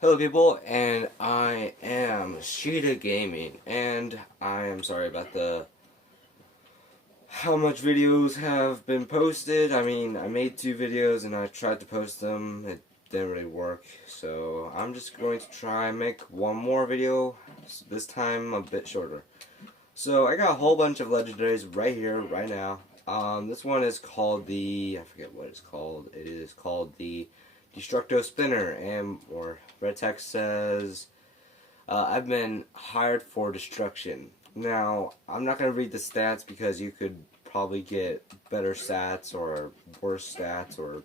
Hello people, and I am Sheeta Gaming, and I am sorry about the how much videos have been posted. I mean, I made 2 videos and I tried to post them. It didn't really work, so I'm just going to try and make one more video, this time a bit shorter. So I got a whole bunch of legendaries right here, right now. This one is called I forget what it's called. It is called the Destructo Spinner, and or red text says, I've been hired for destruction. Now, I'm not going to read the stats because you could probably get better stats or worse stats, or,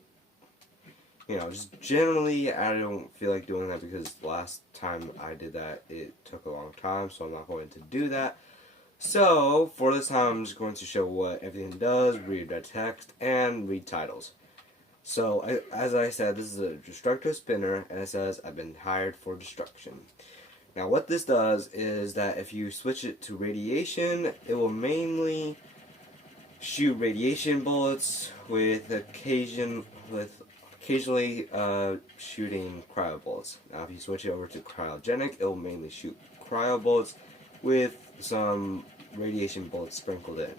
just generally I don't feel like doing that because last time I did that it took a long time, so I'm not going to do that. So, for this time I'm just going to show what everything does, read red text, and read titles. So, as I said, this is a Destructo Spinner, and it says, I've been hired for destruction. Now, what this does is that if you switch it to radiation, it will mainly shoot radiation bullets with occasionally shooting cryo bullets. Now, if you switch it over to cryogenic, it will mainly shoot cryo bullets with some radiation bullets sprinkled in.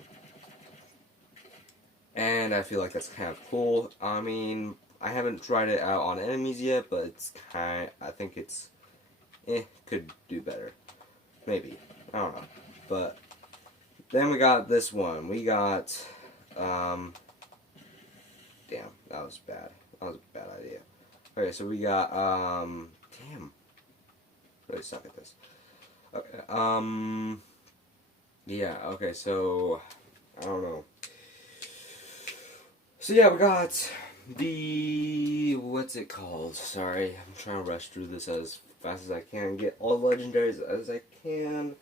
And I feel like that's kind of cool. I mean, I haven't tried it out on enemies yet, but I think it's, could do better. Maybe. I don't know. But, then we got this one. We got, damn, that was bad. That was a bad idea. Okay, so we got, damn. Really suck at this. Okay, yeah, okay, so, I don't know. So yeah, we got what's it called? Sorry, I'm trying to rush through this as fast as I can, get all the legendaries as I can.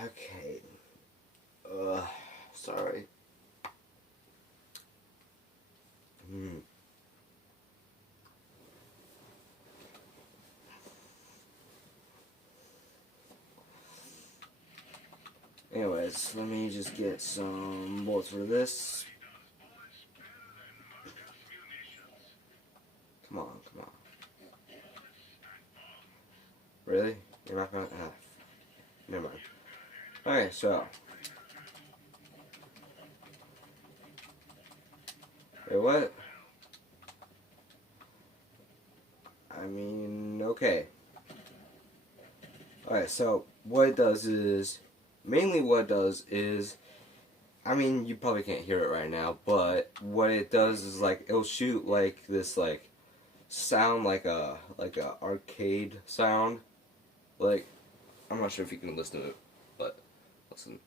Okay. Sorry. Anyways, let me just get some bullets for this. Come on, come on. Really? You're not gonna... never mind. Okay, so... Wait, what? I mean, okay. Alright, so what it does is... Mainly what it does is... I mean, you probably can't hear it right now, but what it does is, like, it'll shoot, like, this, like, sound like a arcade sound. Like, I'm not sure if you can listen to it, but listen.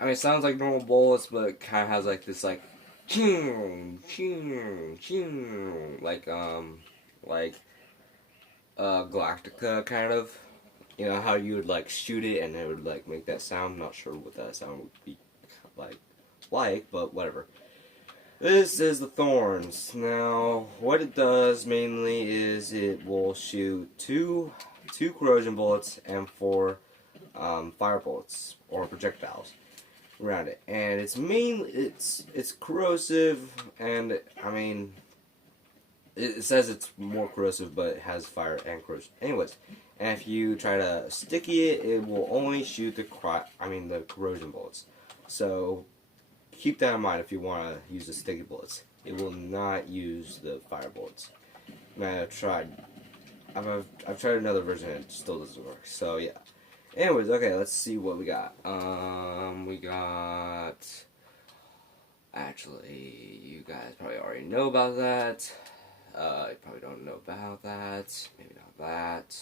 I mean, it sounds like normal bullets, but it kind of has like this like, ching, ching, ching, like Galactica kind of. You know how you would like shoot it and it would like make that sound. Not sure what that sound would be like, but whatever. This is the Thorns. Now, what it does mainly is it will shoot two corrosion bullets and 4 fire bullets or projectiles around it, and it's corrosive, and I mean it says it's more corrosive, but it has fire and corrosion. Anyways, and if you try to sticky it, it will only shoot the corrosion bullets. So keep that in mind if you want to use the sticky bullets. It will not use the fire bullets. I've tried another version and it still doesn't work. So yeah. Anyways, okay, let's see what we got. We got... Actually, you guys probably already know about that. You probably don't know about that. Maybe not that.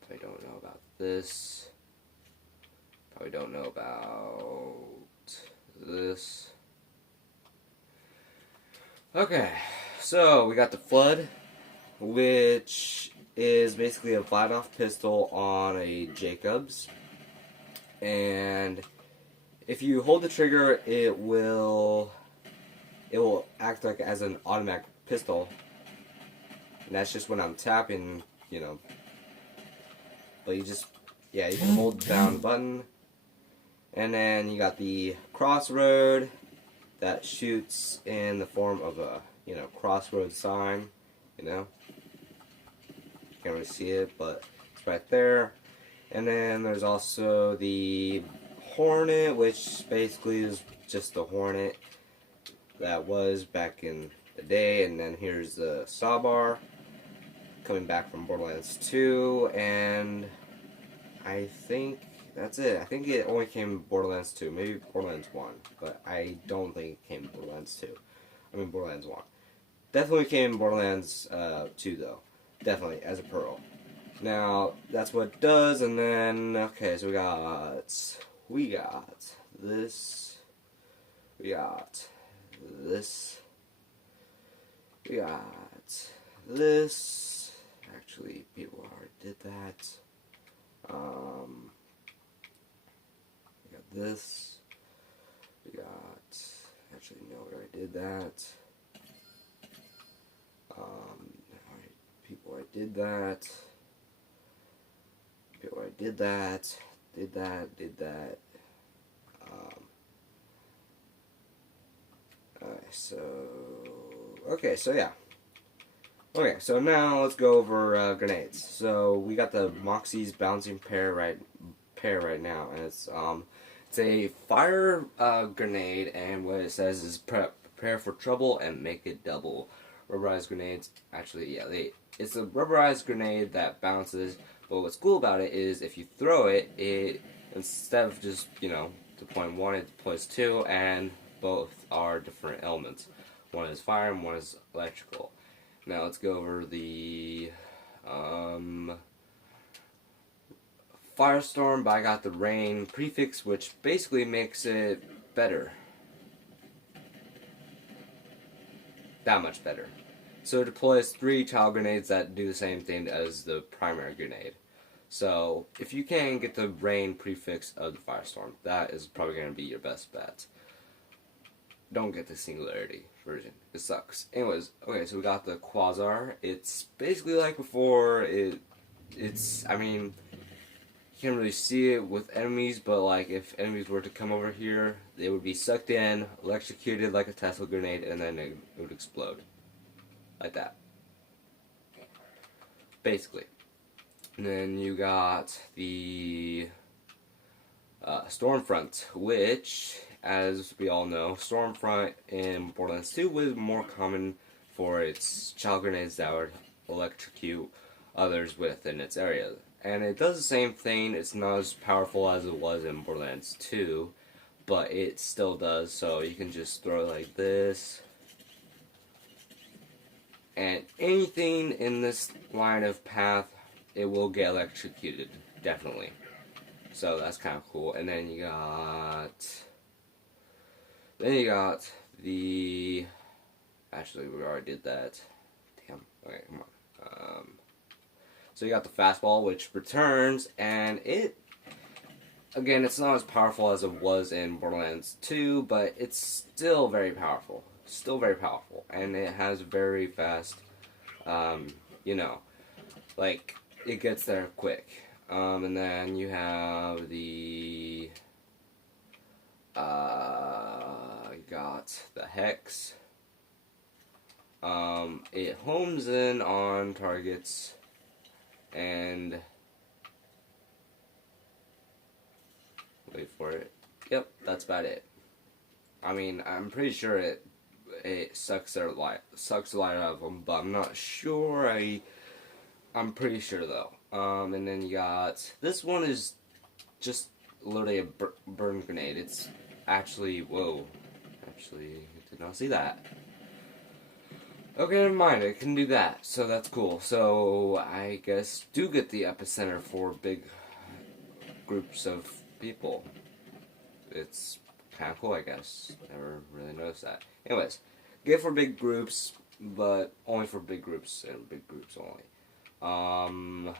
Probably don't know about this. Probably don't know about this. Okay, so we got the Flood, which is basically a Vladoff pistol on a Jacobs, and if you hold the trigger, it will act like as an automatic pistol, and that's just when I'm tapping, but you just, yeah, you can hold down the button. And then you got the crossroad that shoots in the form of a, crossroad sign, Can't really see it, but it's right there. And then there's also the Hornet, which basically is just the Hornet that was back in the day. And then here's the Sawbar coming back from Borderlands 2, and I think that's it. I think it only came in Borderlands 2, maybe Borderlands 1, but I don't think it came in Borderlands 2. I mean Borderlands 1. Definitely came in Borderlands 2 though. Definitely, as a Pearl. Now, that's what it does, and then, okay, so we got this, we got this, we got this, actually, people already did that, we got this, we got, actually, no, we already did that, people already did that, people already did that, did that, so yeah. Okay, so now let's go over grenades. So we got the Moxie's bouncing pair right now, and it's a fire grenade, and what it says is prepare for trouble and make it double. Rubberized grenades, actually, yeah, it's a rubberized grenade that bounces. But what's cool about it is if you throw it, instead of just deploying one, it deploys two, and both are different elements. One is fire and one is electrical. Now let's go over the Firestorm, but I got the rain prefix, which basically makes it better. That much better. So it deploys 3 child grenades that do the same thing as the primary grenade. So if you can get the rain prefix of the Firestorm, that is probably going to be your best bet. Don't get the singularity version. It sucks. Anyways, okay, so we got the Quasar. It's basically like before. I mean, you can't really see it with enemies, but like if enemies were to come over here, they would be sucked in, electrocuted like a Tesla grenade, and then it would explode. Like that. Basically. And then you got the Stormfront, which, as we all know, Stormfront in Borderlands 2 was more common for its child grenades that would electrocute others within its area. And it does the same thing. It's not as powerful as it was in Borderlands 2, but it still does. So you can just throw it like this. And anything in this line of path, it will get electrocuted, definitely. So that's kind of cool. And then you got the, actually we already did that. Damn. Okay, come on. So you got the fastball, which returns, and it, again, it's not as powerful as it was in Borderlands 2, but it's still very powerful. Still very powerful, and it has very fast, like, it gets there quick. And then you have the, got the Hex. It homes in on targets, and, wait for it. Yep, that's about it. I mean, I'm pretty sure it sucks the light out of them, but I'm not sure. I'm pretty sure though. And then you got, this one is just literally a burn grenade. It's actually, whoa, actually, I did not see that. Okay, never mind, it can do that, so that's cool. So I guess do get the epicenter for big groups of people. It's kind of cool, I guess. Never really noticed that. Anyways, get for big groups, but only for big groups and big groups only.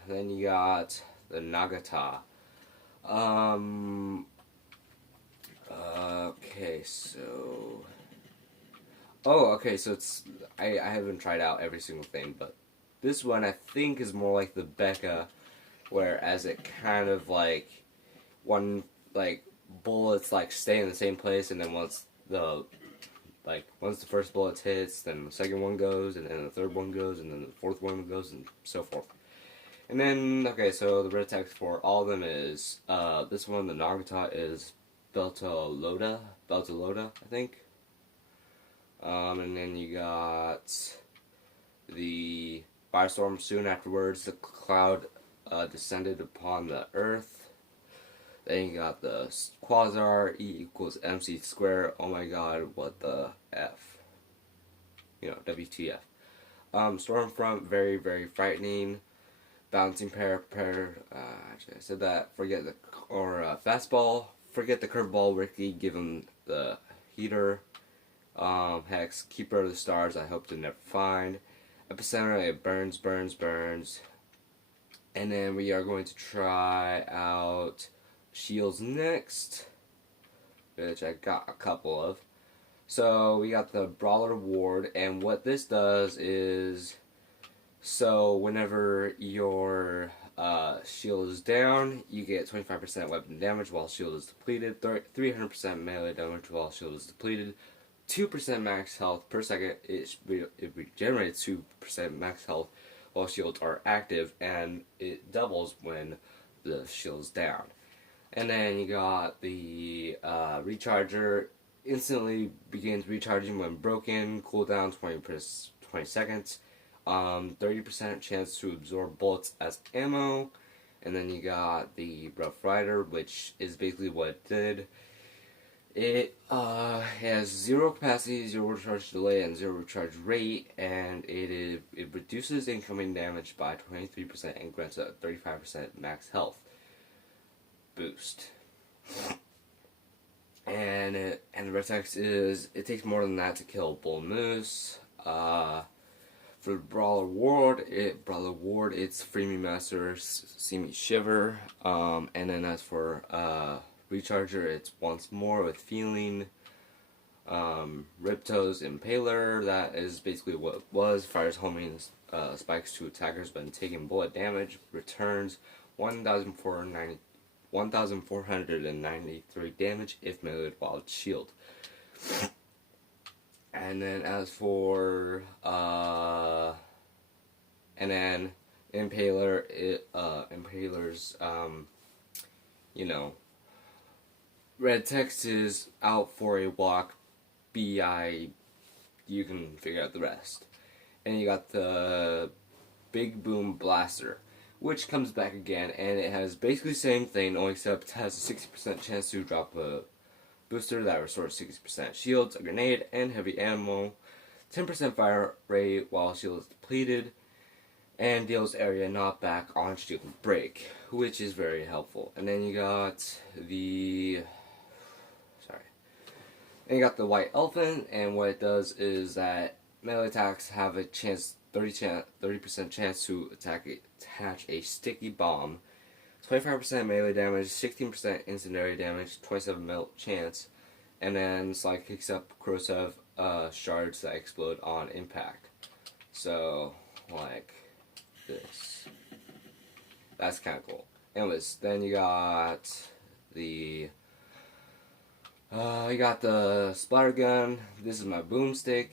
Then you got the Nagata. Okay, so... Oh, okay, so it's... I haven't tried out every single thing, but this one I think is more like the Becca, whereas it kind of like one like bullets like stay in the same place, and then once the first bullet hits, then the second one goes, and then the third one goes, and then the fourth one goes, and so forth. And then, okay, so the red text for all of them is, this one, the Nagata, is Beltalowda, I think. And then you got the firestorm. Soon afterwards, the cloud descended upon the earth. Then you got the quasar, E equals MC squared. Oh my god, what the F? WTF. Stormfront, very, very frightening. Bouncing actually I said that. Fastball. Forget the curveball, Ricky. Give him the heater. Hex, Keeper of the Stars. I hope to never find. Epicenter, it burns. And then we are going to try out Shields next, which I got a couple of. So we got the Brawler Ward, and what this does is, so whenever your shield is down, you get 25% weapon damage while shield is depleted, 300% melee damage while shield is depleted, 2% max health per second. It regenerates 2% max health while shields are active, and it doubles when the shield's down. And then you got the Recharger. Instantly begins recharging when broken. Cooldown 20 seconds. 30% chance to absorb bullets as ammo. And then you got the Rough Rider, which is basically what it did. It has 0 capacity, 0 recharge delay, and 0 recharge rate, and it reduces incoming damage by 23% and grants a 35% max health boost. And the red text is, it takes more than that to kill Bull Moose. For the Brawler Ward, it's Free Me Master, See Me Shiver. And then as for Recharger, it's Once More with Feeling. Ripto's Impaler, that is basically what it was. Fires homing spikes to attackers when taking bullet damage. Returns 1,493 damage if meleeed while it's shield. And then as for and then Impaler, Impaler's red text is out for a walk. BI, you can figure out the rest. And you got the Big Boom Blaster, which comes back again, and it has basically the same thing, only except it has a 60% chance to drop a booster that restores 60% shields, a grenade, and heavy ammo, 10% fire rate while shield is depleted, and deals area knockback on shield break, which is very helpful. And then you got the White Elephant, and what it does is that melee attacks have a 30% chance to attach a sticky bomb, 25% melee damage, 16% incendiary damage, 27 melt chance, and then Slide kicks up corrosive shards that explode on impact. So, like this. That's kind of cool. Anyways, then you got the splatter gun. This is my boomstick.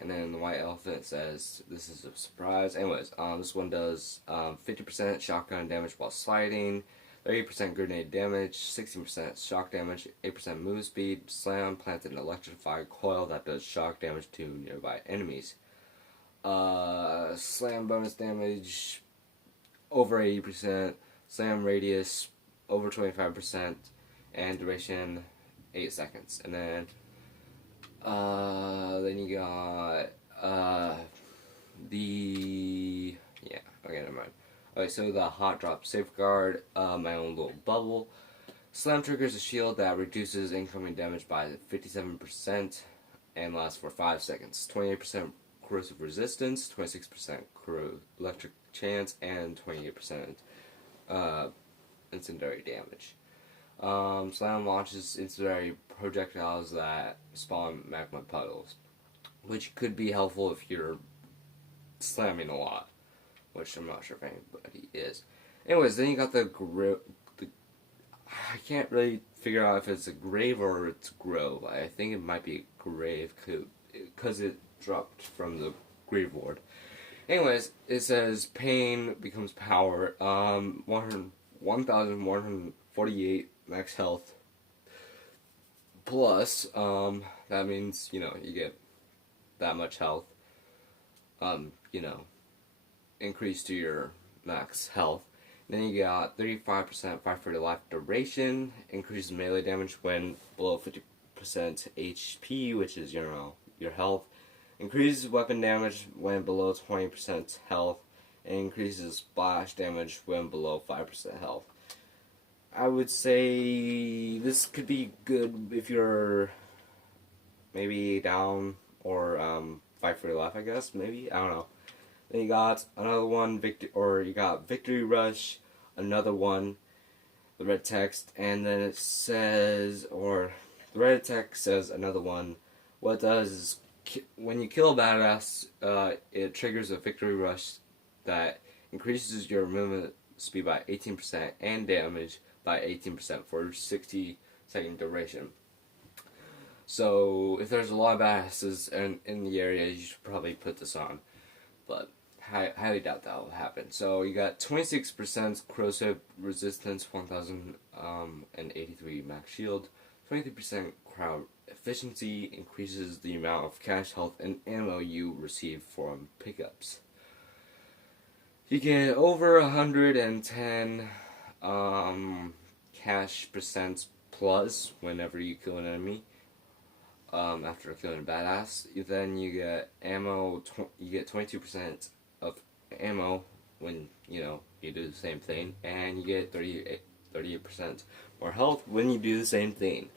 And then the White Elephant says, this is a surprise. Anyways, this one does 50% shotgun damage while sliding, 30% grenade damage, 16% shock damage, 8% move speed, slam, plants an electrified coil that does shock damage to nearby enemies. Slam bonus damage over 80%, slam radius over 25%, and duration 8 seconds. And then you got never mind. Okay, so the Hot Drop Safeguard, my own little bubble. Slam triggers a shield that reduces incoming damage by 57% and lasts for 5 seconds. 28% corrosive resistance, 26% electric chance, and 28% incendiary damage. Slam launches incendiary projectiles that spawn magma puddles, which could be helpful if you're slamming a lot, which I'm not sure if anybody is. Anyways, then you got the I can't really figure out if it's a grave or it's grove. I think it might be a grave because it dropped from the grave ward. Anyways, it says pain becomes power. 1,148 max health. Plus, that means, you get that much health. Increase to your max health. Then you got 35% fight for your life duration. Increases melee damage when below 50% HP, which is, your health. Increases weapon damage when below 20% health, and increases splash damage when below 5% health. I would say this could be good if you're maybe down or fight for your life, I guess, maybe, I don't know. Then you got another one, you got Victory Rush, another one, the red text, and then it says, the red text says another one. What it does is, when you kill a badass, it triggers a Victory Rush that increases your movement speed by 18% and damage by 18% for 60-second duration. So, if there's a lot of badasses in the area, you should probably put this on. But highly doubt that will happen. So, you got 26% corrosive resistance, 1,083 max shield, 23% crowd efficiency, increases the amount of cash, health, and ammo you receive from pickups. You get over 110 cash percent plus whenever you kill an enemy. After killing a badass, then you get ammo. You get 22% of ammo when you do the same thing, and you get 38% more health when you do the same thing.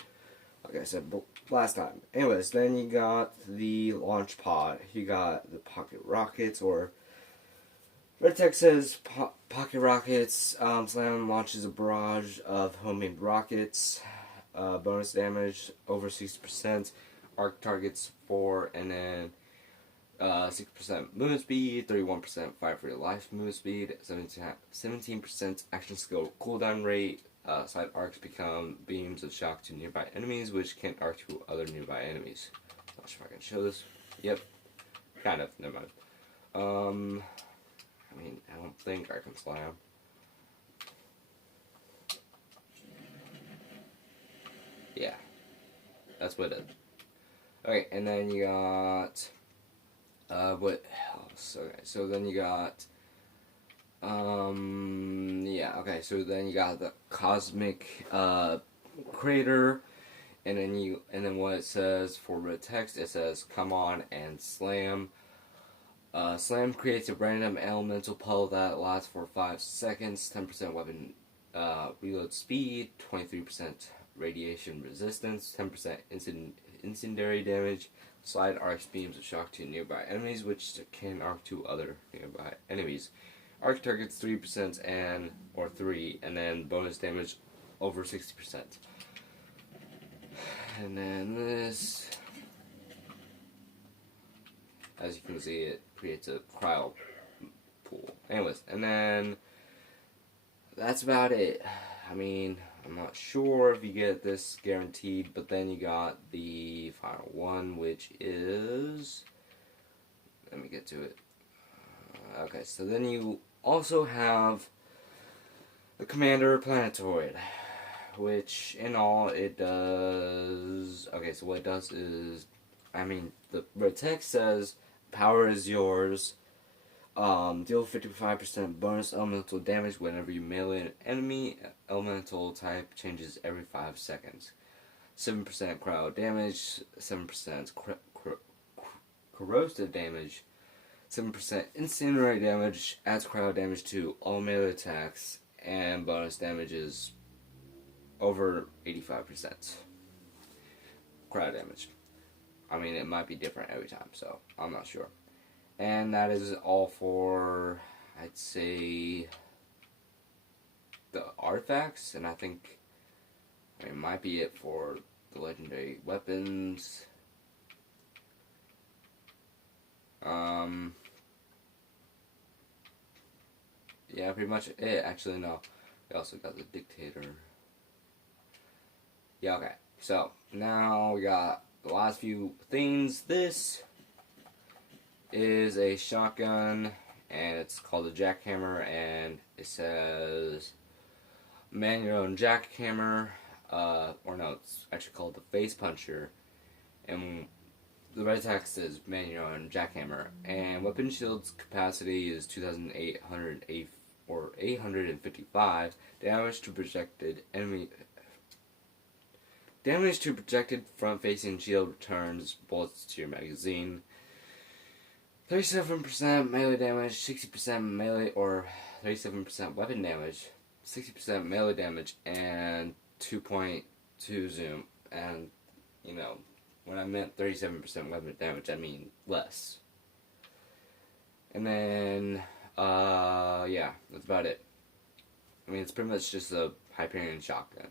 Like I said last time. Anyways, then you got the launch pod. You got the pocket rockets, or red text says pocket rockets. Slam launches a barrage of homemade rockets. Bonus damage over 60%. Arc targets 4, and then 6% movement speed, 31% fight for your life movement speed, 17% action skill cooldown rate. Side arcs become beams of shock to nearby enemies, which can arc to other nearby enemies. Not sure if I can show this. Yep, kind of. Never mind. I don't think I can slam. Yeah, that's what it is. Okay, and then you got so then you got so then you got the cosmic crater, and then what it says for red text, it says come on and slam. Slam creates a random elemental puddle that lasts for 5 seconds, 10% weapon reload speed, 23% radiation resistance, 10% incendiary damage, slide arcs beams of shock to nearby enemies, which can arc to other nearby enemies. Arc targets 3% or 3, and then bonus damage over 60%. And then this, as you can see, it creates a cryo pool. Anyways, and then that's about it. I'm not sure if you get this guaranteed, but then you got the final one, which is, let me get to it. Okay, so then you also have the Commander Planetoid, which in all it does. Okay, so what it does is, the red text says power is yours. Deal 55% bonus elemental damage whenever you melee an enemy. Elemental type changes every 5 seconds. 7% cryo damage, 7% corrosive damage, 7% incendiary damage, adds cryo damage to all melee attacks, and bonus damage is over 85% cryo damage. It might be different every time, so I'm not sure. And that is all for, I'd say, the artifacts, and I think it might be it for the legendary weapons. yeah, pretty much it. Actually, no. We also got the dictator. Yeah, okay. So, now we got the last few things. This is a shotgun, and it's called a jackhammer, and it says man your own jackhammer, or no, it's actually called the face puncher, and the red text is man your own jackhammer, and weapon shield's capacity is 2,808 or 855. Damage to projected front-facing shield returns bullets to your magazine. 37% melee damage, 60% melee, or 37% weapon damage, 60% melee damage, and 2.2 zoom. And, you know, when I meant 37% weapon damage, I mean less. And then, yeah, that's about it. I mean, it's pretty much just a Hyperion shotgun.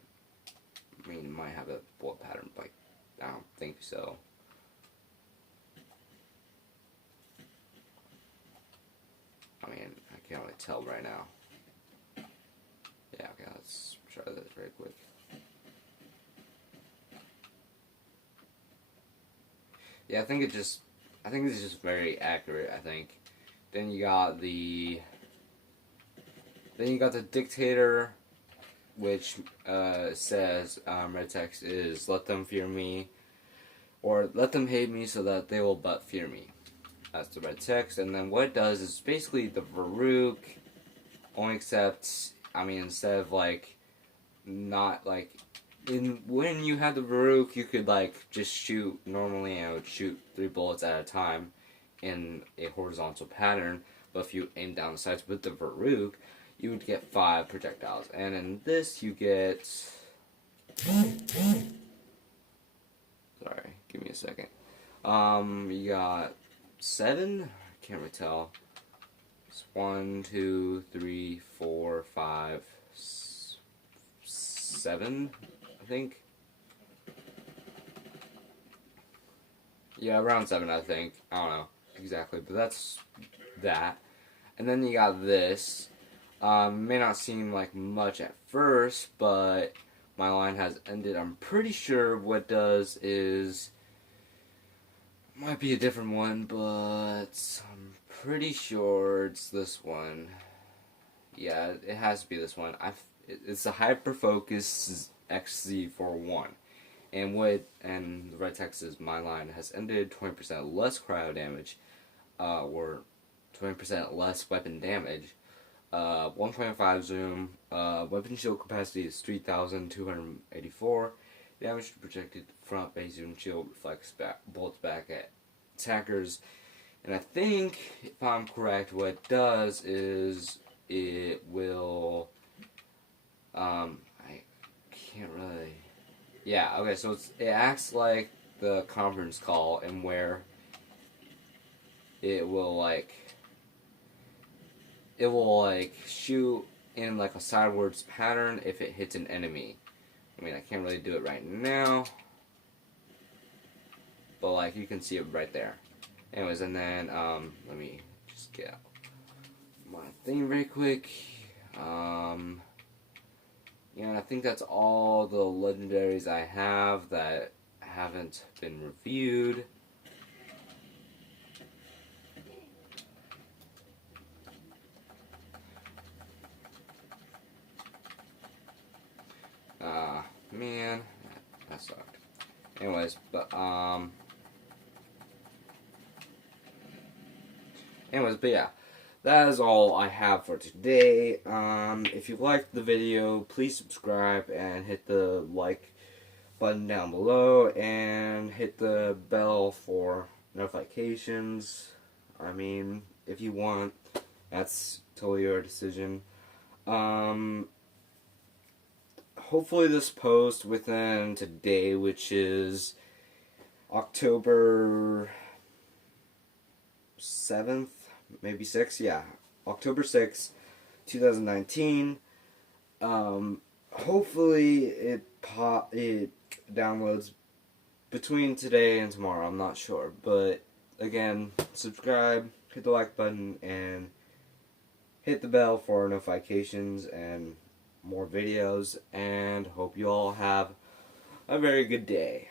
I mean, it might have a bullet pattern, but I don't think so. I mean, I can't really tell right now. Yeah, okay, let's try this very quick. Yeah, I think it's just very accurate, I think. Then you got the dictator, which says, red text is, let them fear me, or let them hate me so that they will but fear me. That's the red text, and then what it does is basically the Varuk, only except, I mean, instead of, like, not, like, when you had the Varuk, you could, like, just shoot normally, and it would shoot 3 bullets at a time in a horizontal pattern, but if you aim down the sides with the Varuk, you would get 5 projectiles, and in this you get, sorry, give me a second, you got 7, I can't really tell, it's 1, 2, 3, 4, 5, 7, I think, yeah, around 7, I think, I don't know exactly, but that's that, and then you got this. May not seem like much at first, but my line has ended. I'm pretty sure what it does is, might be a different one, but I'm pretty sure it's this one. Yeah, it has to be this one. It's a Hyperfocus XZ41, and the red text is my line has ended. 20% less cryo damage, or 20% less weapon damage. 1.5 zoom, weapon shield capacity is 3,284, damage to projected front base zoom shield reflects bullets back at attackers, and I think, if I'm correct, what it does is, it will, I can't really, yeah, okay, so it acts like the conference call, and where it will, like, shoot in, like, a sidewards pattern if it hits an enemy. I mean, I can't really do it right now, but, like, you can see it right there. Anyways, and then, let me just get out my thing very quick. Yeah, and I think that's all the legendaries I have that haven't been reviewed. Man, that sucked. Anyways, but yeah, that is all I have for today. If you liked the video, please subscribe and hit the like button down below, and hit the bell for notifications. I mean, if you want, that's totally your decision. Hopefully this post within today, which is October 7th, maybe 6th, yeah, October 6th, 2019, hopefully it downloads between today and tomorrow, I'm not sure, but again, subscribe, hit the like button, and hit the bell for notifications and more videos, and hope you all have a very good day.